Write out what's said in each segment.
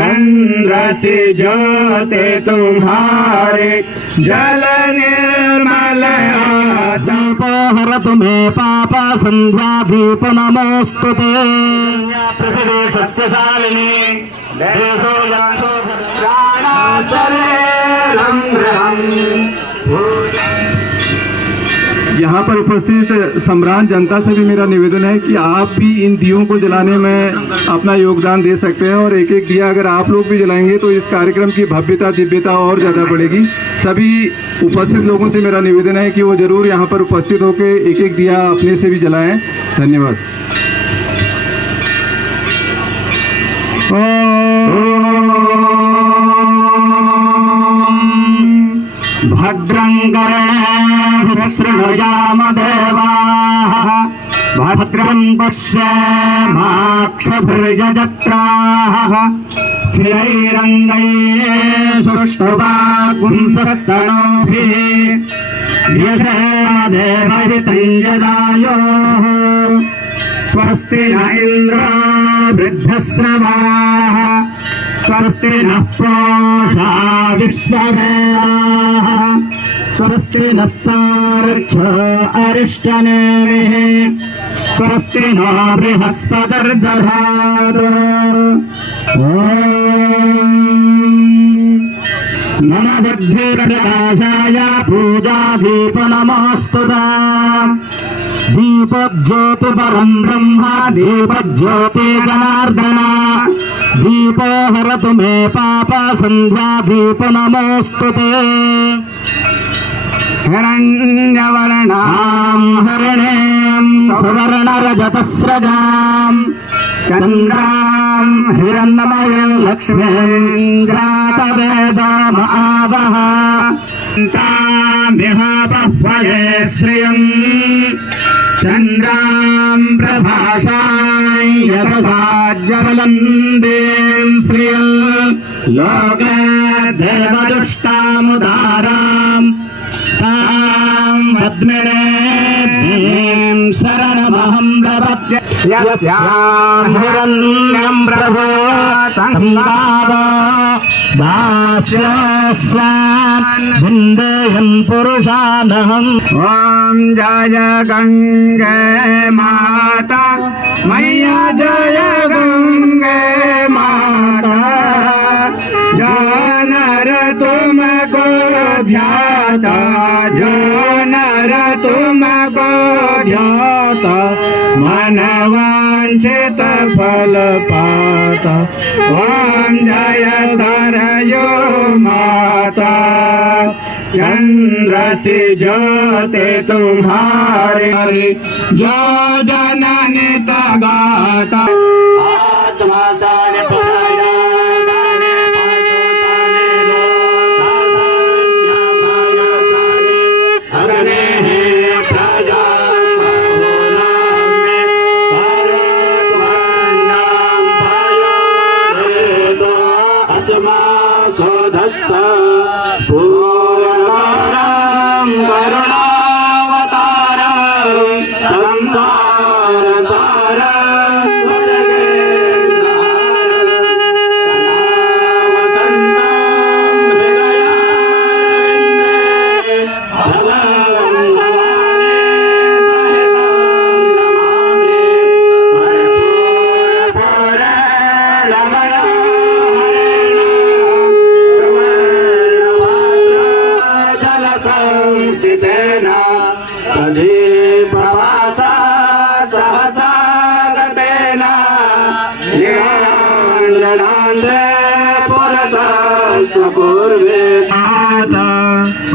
चंद्र से ज्योति तुम्हारे जल निर्मल दीपोहर तुम्हें पाप संध्या दीप नमोस्तुते पृथ्वी सस्यशालिनी देशो यक्षो यहाँ पर उपस्थित सम्राट जनता से भी मेरा निवेदन है कि आप भी इन दियों को जलाने में अपना योगदान दे सकते हैं और एक एक दिया अगर आप लोग भी जलाएंगे तो इस कार्यक्रम की भव्यता दिव्यता और ज़्यादा बढ़ेगी। सभी उपस्थित लोगों से मेरा निवेदन है कि वो ज़रूर यहाँ पर उपस्थित होकर एक एक दिया अपने से भी जलाएं। धन्यवाद। भद्रं कर्णेभिः शृणुयाम देवाः भद्रं पश्येमाक्षभिर्यजत्राः स्थिरैरङ्गैस्तुष्टुवागुंसस्तनूभिः व्यसेम देवहितं यदायुः स्वस्ति न इन्द्रो वृद्धश्रवाः स्वस्ति नः पूषा विश्ववेदाः स्वस्ति नस्तार्क्ष्यो अरिष्टनेमिः स्वस्ति नो बृहस्पतिर्दधातु। नम बुद्धिप्रकाशाय पूजा दीप नमोस्तुते दीपज्योतिपरं ब्रह्म दीपज्योति जनार्दन दीपो हरतु मे पाप संध्या दीप नमोस्तुते हिरण्यवर्णां हरिणीं सुवर्णरजतस्रजां चन्द्रां हिरण्मयीं लक्ष्मीं जातवेदमावः तामिह बह्वये श्रियं चन्द्रां प्रभासां यशसा ज्वलन्तीं श्रियं लोके देवदुष्टामुदारां तां पद्मिनीं शरणमहं प्रपद्ये यस्यां हिरण्यं प्रभो तं दास्यास्यान् भिन्देयन् पुरुषानहम्। ॐ जय गंगे माता मैया जय गंगे माता जानर तुमको ध्याता जानर तुमको ध्याता मनवांछित फल पाता। ॐ जय सरयू माता चंद्र से ज्योति तुम्हारे जो जननी तगाता आत्मा साने पराया साने पासो साने लोका सान्या माया साने अग्ने हे प्रजा बहुलां में परत्वन्नां पायो रेतो अस्मा सोधत्ता पूर्णकारं करुणावतारं संसार सारं सदा वसन्तं हृदयारविन्दे भवं भवानी सहितं नमामि कर्पूरपूरणमनोहरेण संस्थितेन प्रदीपवासा सहसा गतेन लीलाञ्जनान्ते पुरतस्वपूर्वे। ॐ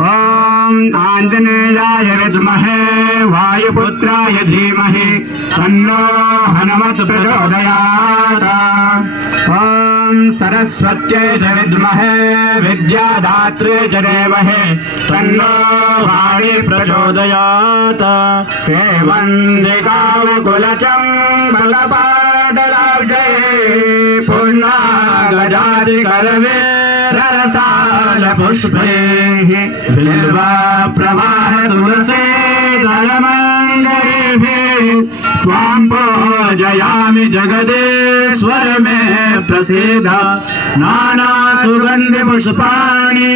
आञ्जनेयाय विद्महे वायुपुत्राय धीमहि तन्नो हनुमत् प्रचोदयात्। ॐ सरस्वत्यै च विद्महे विद्यादात्रे च धीमहि तन्नो वाणी प्रचोदयात्। सेवन्दिकावकुलचम्बलपाटलाब्जये पूर्णागजादिकरवे रसाल पुष्पैः बिल्वा प्रवाह तुलसी दलमङ्गलेभिः स्वां पूजयामि जगदीश्वर मे प्रसीद नाना सुगन्धि पुष्पाणि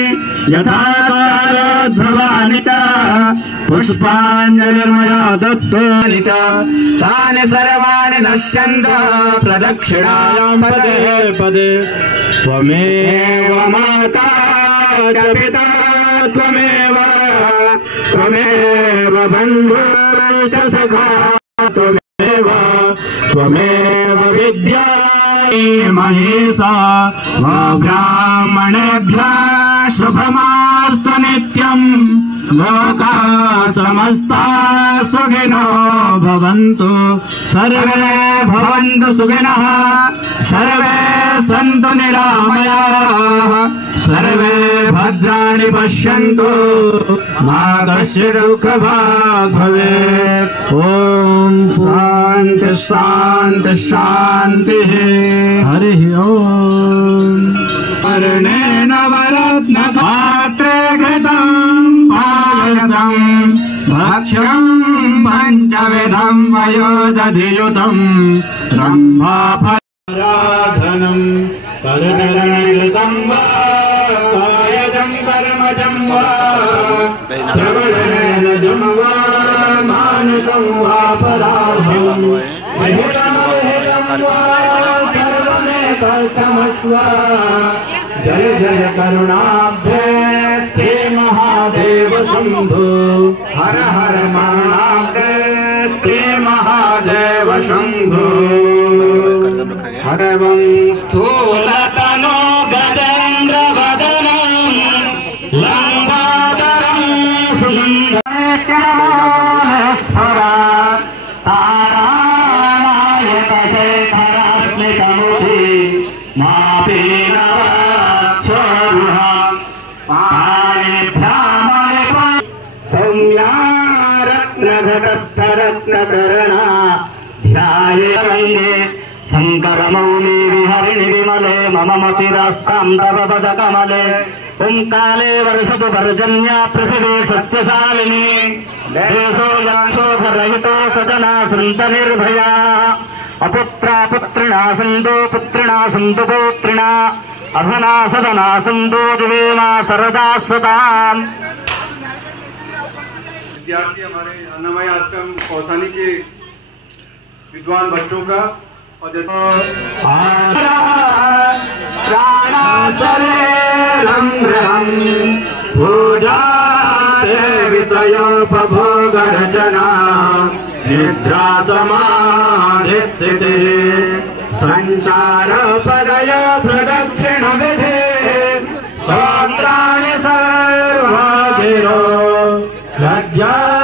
यथा कालोद्भवानि च पुष्पाञ्जलिर्मया दत्तानि च तानि सर्वाणि नश्यन्तो प्रदक्षिणायां पदे पदे त्वमेव माता च पिता त्वमेव त्वमेव बन्धु च सखा त्वमेव विद्या महेशा ब्राह्मणेभ्यः शुभमास्तु नित्यम् लोकाः समस्ताः सुखिनो भवन्तु सर्वे भवन्तु सुखिनः सर्वे सन्तु निरामयाः सर्वे भद्राणि पश्यन्तु मा कश्चित् दुःखभाग् भवेत् ॐ शान्ति शान्ति शान्तिः हरिः ॐ वर्णेन वरत्नपात्रे घृतम् पायसम् भक्ष्यम् पञ्चविधम् वयोदधियुतम् रम्भाफलाराधनम् करचरणकृतम् वा कायजम् कर्मजम् वा श्रवणेन जम् वा मानसम् वा परार्धम् सर्वमेतत्समस्व जय जय करुणाब्धे श्री महादेव शंभो हर हर मरणाब्धे श्री महादेव शंभो हरवं स्थूलतनो गजेन्द्र वदनं लंबोदरं सुन्दरेश्वर तारानायक शेखरस्मितमुखी सौम्या रत्नघटस्थरत्नचरणा ध्याये शङ्करमौली विहरिणि विमले मम मतिरास्तां तव पदकमले ओंकाले वर्षतु पर्जन्या पृथिवी सस्यशालिनी देशो यक्षोभरहितो सजना सन्त निर्भया अपुत्रा पुत्रिणा सन्तु पौत्रिणा अधना सदना सन्तु जीवेमा सरदा सदाम्। विद्यार्थी हमारे अन्नमय आश्रम कौसानी के विद्वान बच्चों का और जैसे पूजा विषयोपभोग रचना निद्रा समाधि स्थिति संचार पदय प्रदक्षिण विधि स्तोत्राणि सर्वाधिरो लज्जा